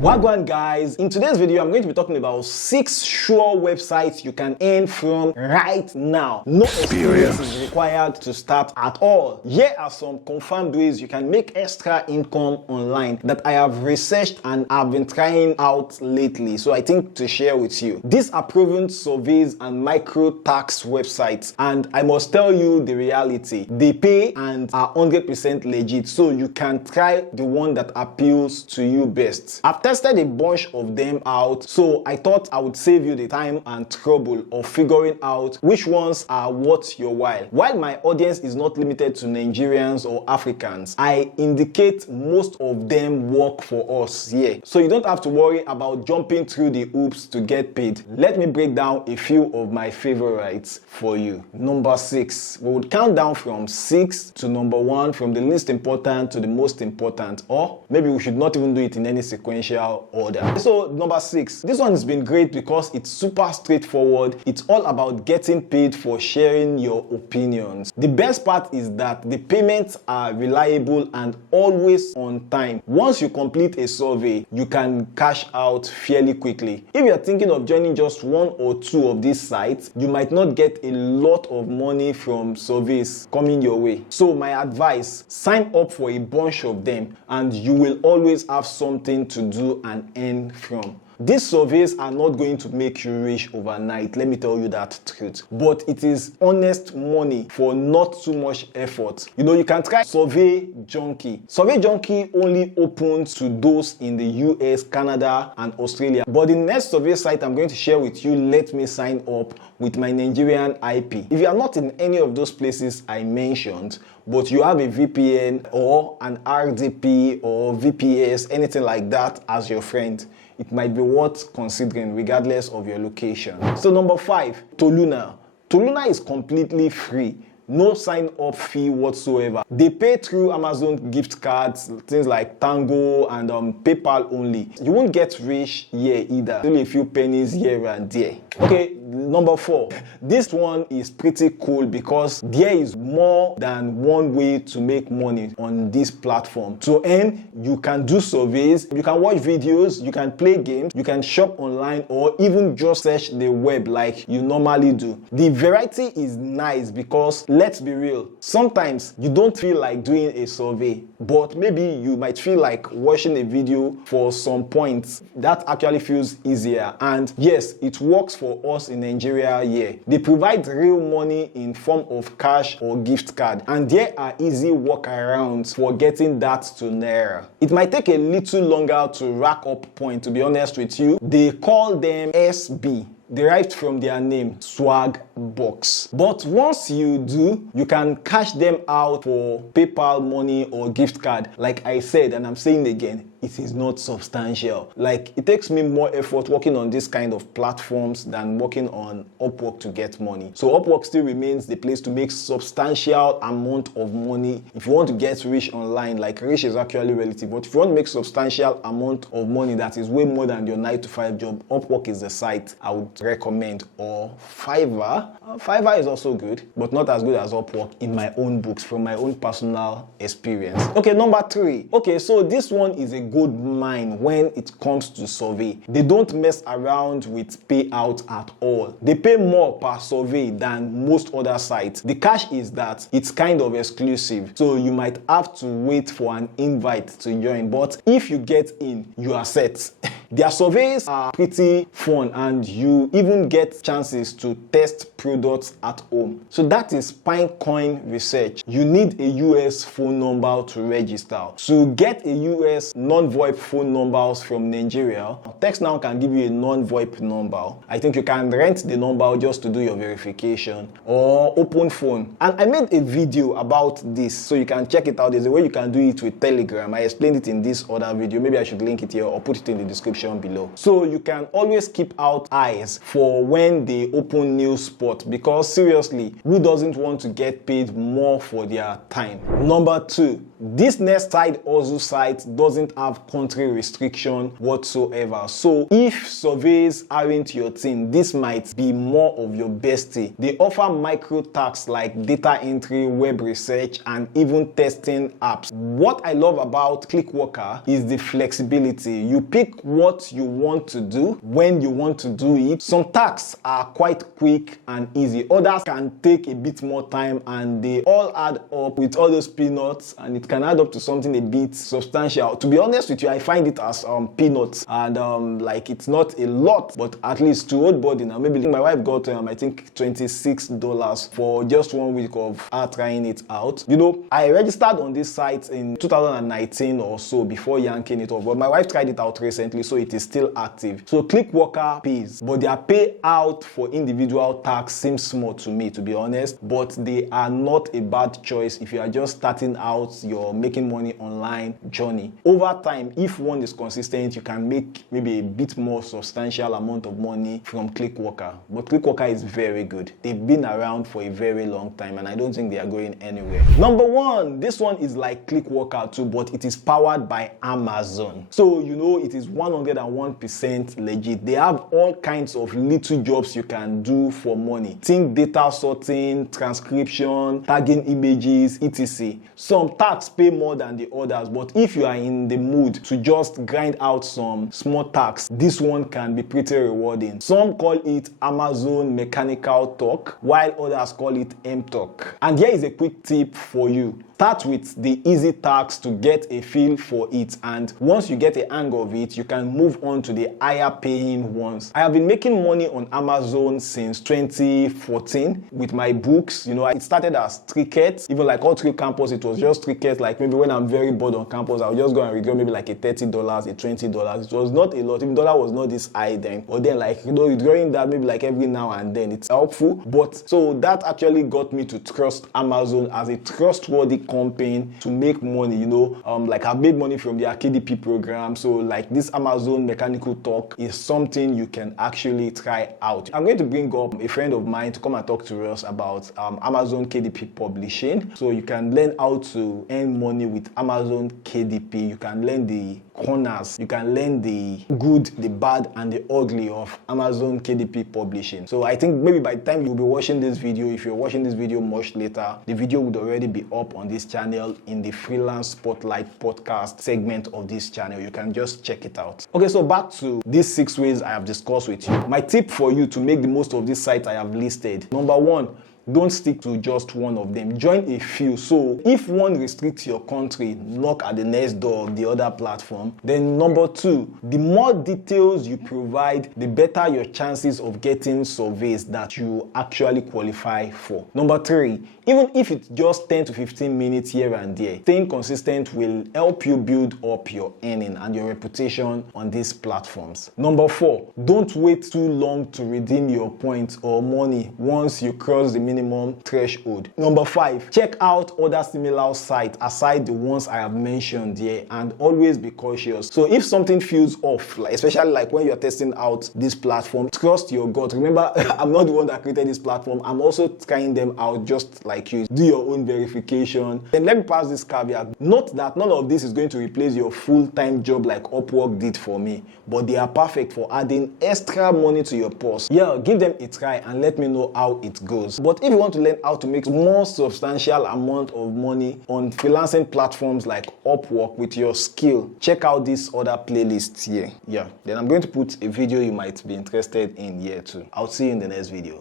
Wagwan guys, in today's video I'm going to be talking about 6 sure websites you can earn from right now. No experience is required to start at all. Here are some confirmed ways you can make extra income online that I have researched and I've been trying out lately, so I think to share with you. These are proven surveys and micro-tax websites, and I must tell you the reality. They pay and are 100% legit, so you can try the one that appeals to you best. I've tested a bunch of them out, so I thought I would save you the time and trouble of figuring out which ones are worth your while. While my audience is not limited to Nigerians or Africans, I indicate most of them work for us here. So you don't have to worry about jumping through the hoops to get paid. Let me break down a few of my favorites for you. Number 6. We would count down from 6 to number 1, from the least important to the most important, or maybe we should not even do it in any sequential order. So number 6, this one has been great because it's super straightforward. It's all about getting paid for sharing your opinions. The best part is that the payments are reliable and always on time. Once you complete a survey, you can cash out fairly quickly. If you're thinking of joining just 1 or 2 of these sites, you might not get a lot of money from surveys coming your way. So my advice, sign up for a bunch of them and you will always have something to do and earn from. These surveys are not going to make you rich overnight, let me tell you that truth. But it is honest money for not too much effort. You know, you can try Survey Junkie. Survey Junkie only opens to those in the US, Canada, and Australia. But the next survey site I'm going to share with you let me sign up with my Nigerian IP. If you are not in any of those places I mentioned, but you have a VPN or an RDP or VPS, anything like that as your friend, it might be worth considering regardless of your location. So number 5, Tuna. Tuna is completely free. No sign-up fee whatsoever. They pay through Amazon gift cards, things like Tango and PayPal only. You won't get rich here either. Only a few pennies here and there. Okay, number 4. This one is pretty cool because there is more than one way to make money on this platform. To earn, you can do surveys, you can watch videos, you can play games, you can shop online, or even just search the web like you normally do. The variety is nice because, let's be real, sometimes you don't feel like doing a survey, but maybe you might feel like watching a video for some points. That actually feels easier, and yes, it works for us in Nigeria here. They provide real money in form of cash or gift card, and there are easy workarounds for getting that to Naira. It might take a little longer to rack up points, to be honest with you. They call them SB, derived from their name, Swagbucks. But once you do, you can cash them out for PayPal money or gift card. Like I said, and I'm saying again, it is not substantial. Like, it takes me more effort working on this kind of platforms than working on Upwork to get money. So Upwork still remains the place to make substantial amount of money. If you want to get rich online, like, rich is actually relative, but if you want to make substantial amount of money that is way more than your 9-to-5 job, Upwork is the site I would recommend. Or Fiverr. Fiverr is also good, but not as good as Upwork in my own books, from my own personal experience. Okay, number 3. Okay, so this one is a gold mine when it comes to survey. They don't mess around with payout at all. They pay more per survey than most other sites. The catch is that it's kind of exclusive, so you might have to wait for an invite to join, but if you get in, you are set. Their surveys are pretty fun and you even get chances to test products at home. So that is Pinecone Research. You need a US phone number to register. To get a US non-VoIP phone numbers from Nigeria, TextNow can give you a non-VoIP number. I think you can rent the number just to do your verification, or open phone. And I made a video about this, so you can check it out. There's a way you can do it with Telegram. I explained it in this other video. Maybe I should link it here or put it in the description below. So you can always keep out eyes for when they open new spot, because seriously, who doesn't want to get paid more for their time? Number 2, This next side hustle site doesn't have country restriction whatsoever. So if surveys aren't your thing, this might be more of your bestie. They offer micro tasks like data entry, web research, and even testing apps. What I love about Clickworker is the flexibility. You pick what you want to do when you want to do it. Some tasks are quite quick and easy. Others can take a bit more time, and they all add up with all those peanuts, and it can add up to something a bit substantial. To be honest with you, I find it as peanuts, and like it's not a lot, but at least to old body now. Maybe my wife got I think $26 for just 1 week of her trying it out. You know, I registered on this site in 2019 or so before yanking it off, but my wife tried it out recently, so it is still active. So Clickworker pays, but their payout for individual tasks seems small to me, to be honest, but they are not a bad choice if you are just starting out your making money online journey. Over time, if one is consistent, you can make maybe a bit more substantial amount of money from Clickworker. But Clickworker is very good. They've been around for a very long time, and I don't think they are going anywhere. Number one, this one is like Clickworker too, but it is powered by Amazon. So you know it is 101% legit. They have all kinds of little jobs you can do for money. Think data sorting, transcription, tagging images, etc. Some tasks pay more than the others, but if you are in the mood to just grind out some small tasks, this one can be pretty rewarding. Some call it Amazon Mechanical Turk, while others call it M-Turk. And here is a quick tip for you. Start with the easy tasks to get a feel for it, and once you get a hang of it, you can move on to the higher paying ones. I have been making money on Amazon since 2014 with my books. You know, it started as tickets, even like all through campus, it was just tickets. Like maybe when I'm very bored on campus, I'll just go and regret maybe like a $30, a $20. It was not a lot. Even dollar was not this high then. But then, like, you know, during that, maybe like every now and then, it's helpful. But so that actually got me to trust Amazon as a trustworthy company to make money. You know, like I've made money from the KDP program. So like this Amazon Mechanical Turk is something you can actually try out. I'm going to bring up a friend of mine to come and talk to us about Amazon KDP publishing. So you can learn how to earn money with Amazon KDP. You can learn the corners, you can learn the good, the bad, and the ugly of Amazon KDP publishing. So I think maybe by the time you'll be watching this video, if you're watching this video much later, the video would already be up on this channel in the Freelance Spotlight podcast segment of this channel. You can just check it out. Okay, so back to these 6 ways I have discussed with you. My tip for you to make the most of these sites I have listed: number one, don't stick to just one of them. Join a few. So if one restricts your country, knock at the next door of the other platform. Then number two, the more details you provide, the better your chances of getting surveys that you actually qualify for. Number three, even if it's just 10 to 15 minutes here and there, staying consistent will help you build up your earning and your reputation on these platforms. Number four, don't wait too long to redeem your points or money once you cross the minimum threshold. Number five, check out other similar sites aside the ones I have mentioned here, and always be cautious. So if something feels off, like especially like when you're testing out this platform, trust your gut. Remember, I'm not the one that created this platform. I'm also trying them out just like you. Do your own verification. Then let me pass this caveat. Note that none of this is going to replace your full-time job like Upwork did for me, but they are perfect for adding extra money to your purse. Yeah, give them a try and let me know how it goes. But if you want to learn how to make more substantial amount of money on freelancing platforms like Upwork with your skill, check out this other playlist here. Yeah, then I'm going to put a video you might be interested in here too. I'll see you in the next video.